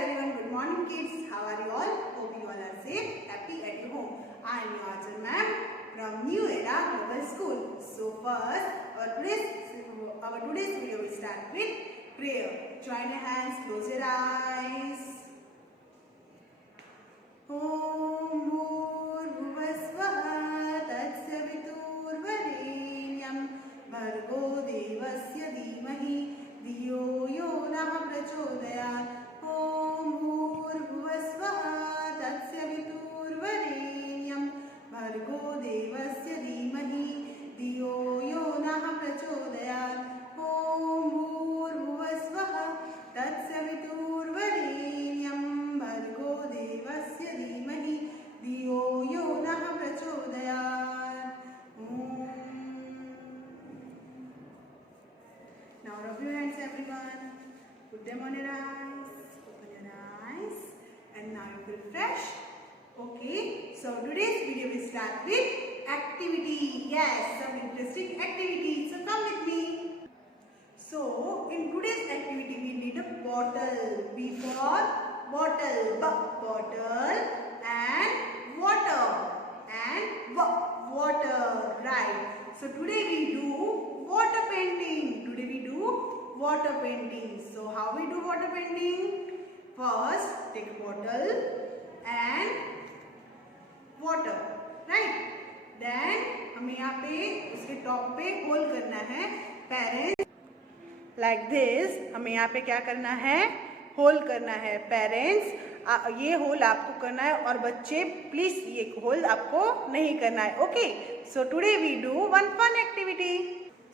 everyone, good morning kids. How are you all? Hope you all are safe, happy at your home. I am your Achal ma'am from New Era Global School. So first, our today's video will start with prayer. Join your hands, close your eyes. Om Bhurvasvaha Tatsaviturvarenyam Bhargo Devasya Dhimahi Dhiyo Yo Nah Prachodayat. Om Bhurvasvaha Tatsaviturvarenyam Bhargo Devasya Dhimahi Dhiyo Yo Nah Prachodayat. Om Bhurvasvaha Tatsaviturvarenyam Bhargo Devasya Dhimahi Dhiyo Yo Nah Prachodayat. Now rub your hands everyone. Put them on your eyes. Open your eyes. And now you feel fresh. Okay. So today's video will start with activity. Yes, some interesting activity. So come with me. So in today's activity we need a bottle. B for bottle. B bottle and water and water. Right. So today we do water painting. Today we do water painting. So how we do water painting? First take a bottle and water. Right. Then हमें यहाँ पे उसके top पे whole करना है. Parents like this हमें यहाँ पे क्या करना है? होल करना है. पेरेंट्स ये होल आपको करना है और बच्चे प्लीज ये होल आपको नहीं करना है. Okay. So today we do one fun activity.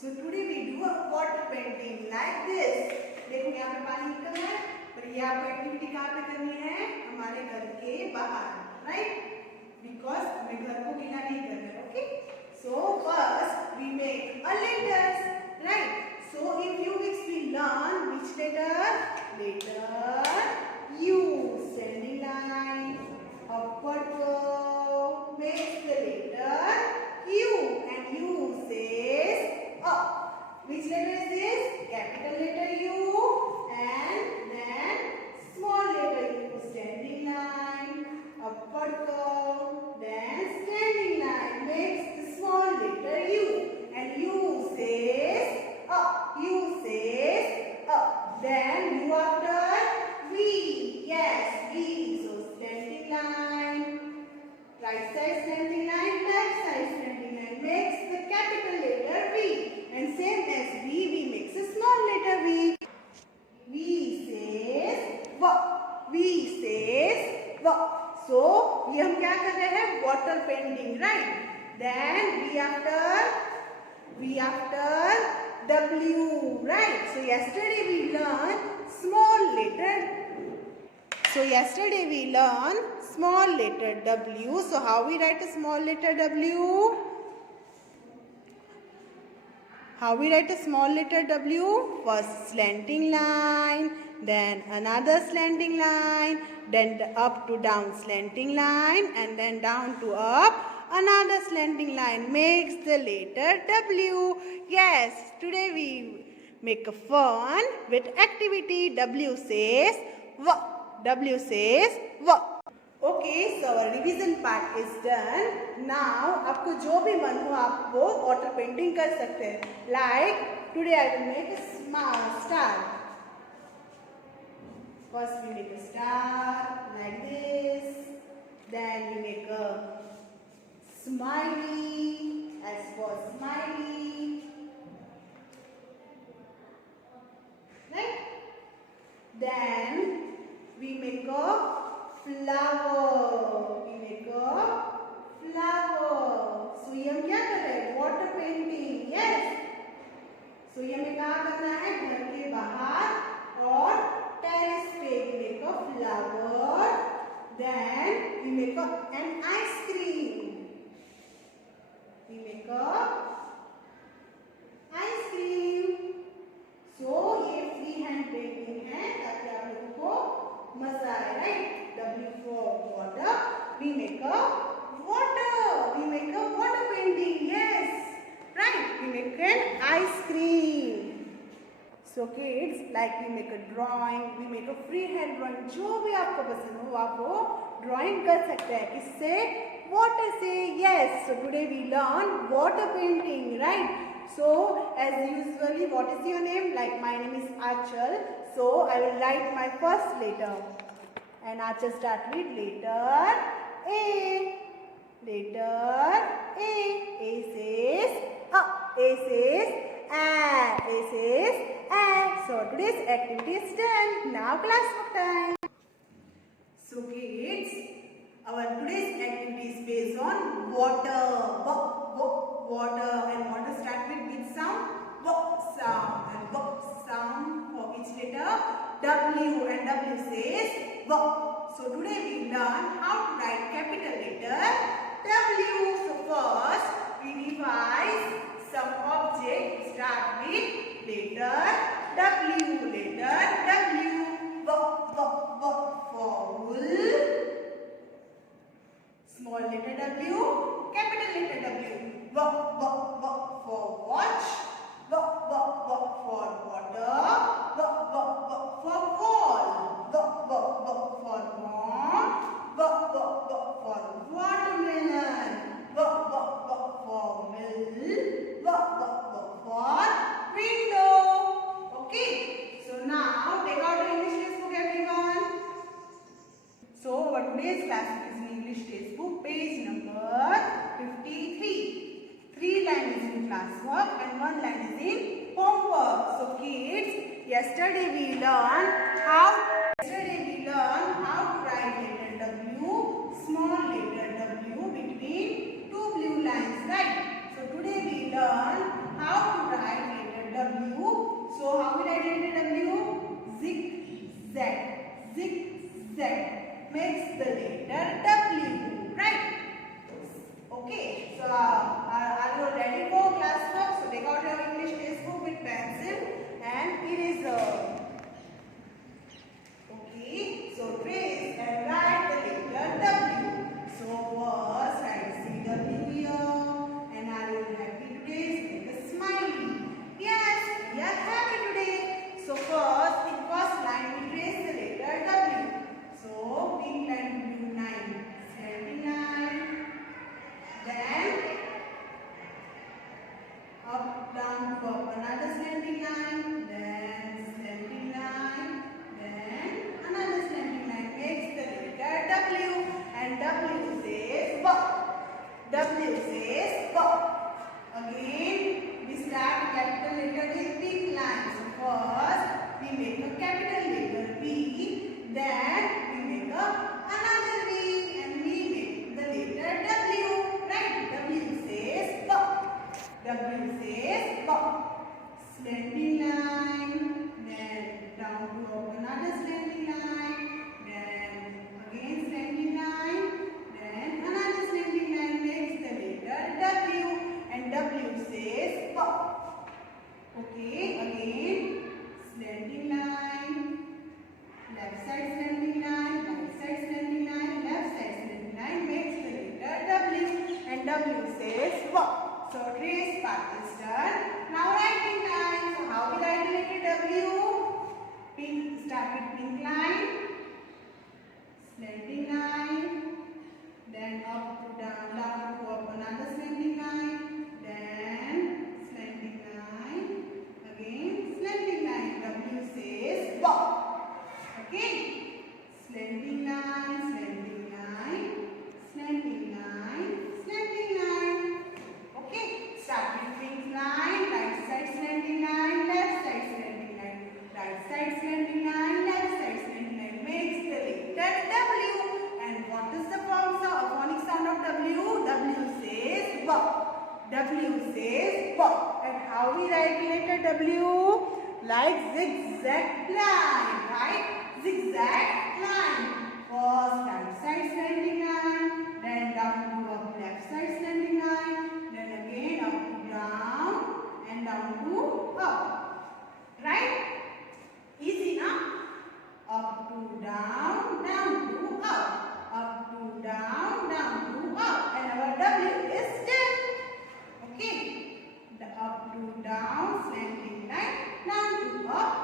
So today we do a water painting like this. देखो यहाँ पे पानी निकल रहा है और ये आपको एक्टिविटी कहाँ पे करनी है? हमारे घर के बाहर. राइट. बिकॉज हमें घर को गीला नहीं करना है. Okay. So first we make a letters. Right. So in few weeks we learn which letter? Letter U. Standing line, upward curve makes the letter U, and U says up. Which letter is this? Capital letter U and then small letter U. Standing line, upward curve, then standing line makes the small letter U, and U says up. U says up. Then U after V. Yes, V. So standing line, right side standing line, left side standing line makes the capital letter V. And same as V, we makes a small letter V. V says V. V says V. So ये हम क्या कर रहे हैं? Water painting, right? Then V after W, right? So yesterday we learned small letter W. So how we write a small letter W? How we write a small letter W? First slanting line, then another slanting line, then up to down slanting line, and then down to up another slanting line makes the letter W. Yes, today we make a fun with activity. W says V. W says V. Okay, so our revision part is done. Now, आपको जो भी मन हो आप वो water painting कर सकते हैं. Like today I will make a star. First we make a star like this. Then we make a smiley, as for smiley, right? Then we make a flower. So ये हम क्या कर रहे हैं? Water painting. Yes. So ये हमें कहाँ करना है? घर के बाहर और टेरेस पे. We make a flower. Then we make an ice cream. We make a ice cream. So ये फ्री हैंड पेंटिंग है ताकि आप लोगों को मजा आए. Right. W for water. We make a water. We make a water painting. Yes. Right. We make an ice cream. So So kids, like we make a drawing, we make a free hand drawing, जो भी आपको पसंद हो आप वो drawing कर सकते हैं. किससे? Water से. Yes. So today we learn water painting, right? So as usually, what is your name? Like my name is Achal. So I will write my first letter, and Achal start with letter A. Letter A. A says A. A says A. A says A. So today's activity is done. Now classwork time. So kids, our today's activity is based on water. Water, and water start with which sound? W sound, and W sound for each letter W, and W says W. So today we learn how to write capital letter W. So first we revise some object. Start with letter W. Letter W. W for wool. Small letter W. Capital letter W. For watch. For water. For wall. For bomb. For watermelon. For mill. For window. Okay. So now take out the English textbook, everyone. So our today's class is in English textbook, page number 53. 3 lines is in classwork and 1 line is in homework. So kids, yesterday we learned how to write letter W, small letter W between 2 blue lines, right? So today we learn how to write letter W. So how we write letter W? Zigzag. Zigzag makes the letter W, right? Okay, so are you ready for classwork? So take out your English textbook with pencil and eraser. Okay, so trace and write the letter W. So first write CW here, and are you happy today? Make a smiley. Yes, we are happy today. So first, in first line we trace the letter W. So pink line blue line, 79. Then up, down to up, another slanting line, then slanting line, then another slanting line makes the letter W, and W says W. W says W. Again, we start capital letter with big lines. So first, we make a capital letter B, then we make another B, and we make the letter W. Right? W says W. W says W. Slanting line, then down to up another slanting line, then again slanting line, then another slanting line makes the letter W, and W says W. Okay, again slanting line, left side slanting line, right side slanting line, left side slanting line makes the letter W, and W says W. So trace part is done. Now writing line. So how we write the letter W? Pink, start with pink line, slanting line, then up to down, down to up another slanting line, then slanting line, again slanting line. W says W. Okay, slanting line, slanting line, slanting line, slanting line. Okay, start with pink line, right side slanting line, left side slanting line, right side slanting line, left side slanting line makes the letter W. And what is the phonic sound of W? W says W. W says W. And how we write letter W? Like zigzag line, right? Zigzag line. First right side slanting line, then down to up left side slanting line, then again up to down and down to up. Right? Easy now? Up to down, down to up to down, down to up, and our W is done. Okay? The up to down slanting line, down to up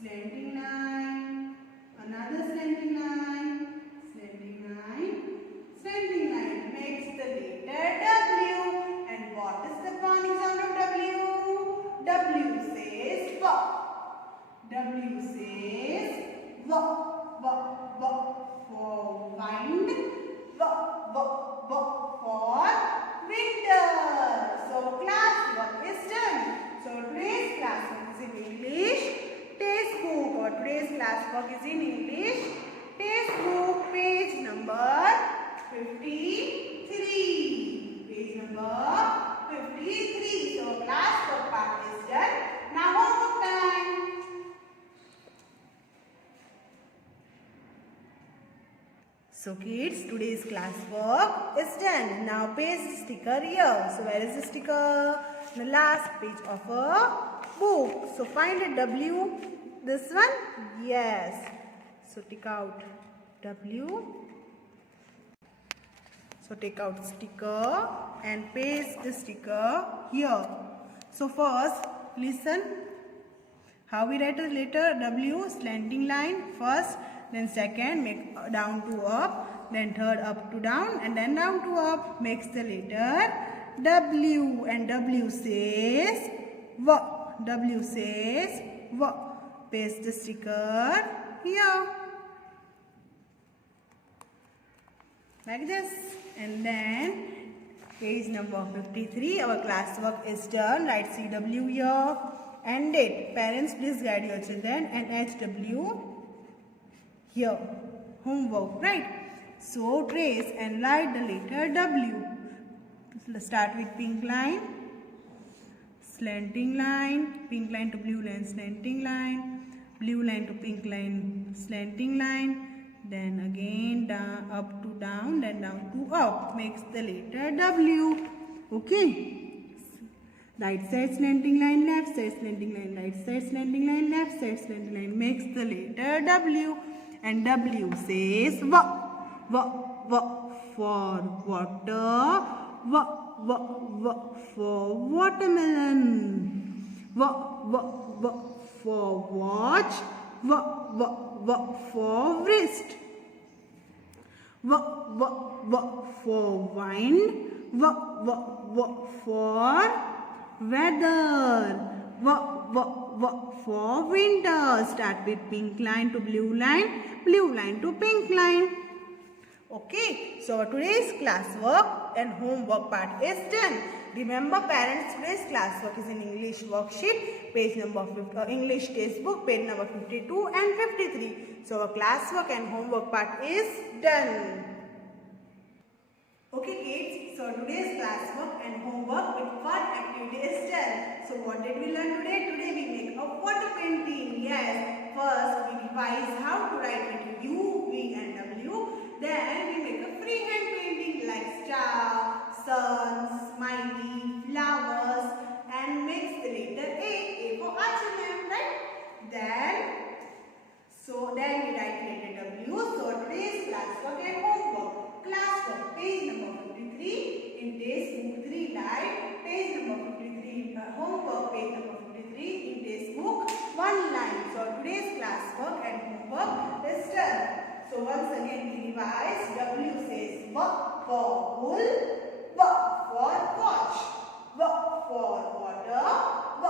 slanting line, another slanting line, slanting line, slanting line makes the letter W. And what is the phonic sound of W? W says W. W says W. W. W for wind. W. W. W for winter. So class work is done. So today's class work is in English textbook. Or today's class work is in English textbook, page number 53. Page number 53. So class work part is done. Now homework time. So kids, today's class work is done. Now paste sticker here. So where is the sticker? The last page of a book. So find a W. This one? Yes. So take out W. So take out sticker and paste the sticker here. So first listen how we write a letter W, slanting line first, then second make down to up, then third up to down, and then down to up makes the letter W. And W says W. W says W. Paste the sticker here like this. And then page number 53, our class work is done. Write CW here and date. Parents, please guide your children, and HW here. Homework, right? So trace and write the letter W. Let's start with pink line, slanting line, pink line to blue line, slanting line, blue line to pink line, slanting line, then again down, up to down, then down to up makes the letter W. Okay. Right side slanting line, left side slanting line, right side slanting line, left side slanting line makes the letter W. And W says W. W. W for water. W. W. W for watermelon. W. W. W for watch. W. W. W for wrist. W. W. W for wind. W. W. W for weather. W. W. W for winter. Start with pink line to blue line to pink line. Okay, so today's classwork and homework part is done. Remember parents, today's classwork is in English worksheet, page number 50, English textbook, page number 52 and 53. So our classwork and homework part is done. Okay kids, so today's classwork and homework with fun activity is done. So what did we learn today? Today we make a water painting. Yes, first we revise how to write letter U, V and W. Then we make a freehand painting like star, sun, smiley, flowers and makes the letter A for Arjun, right? Then we write letter W. So today's classwork and homework. Classwork, page number 53 in textbook 3 line, page number 53 homework, page number 53 in textbook 1 line. So today's classwork and homework is done. So once again we revise. W says W for wool, W for watch, W for water, W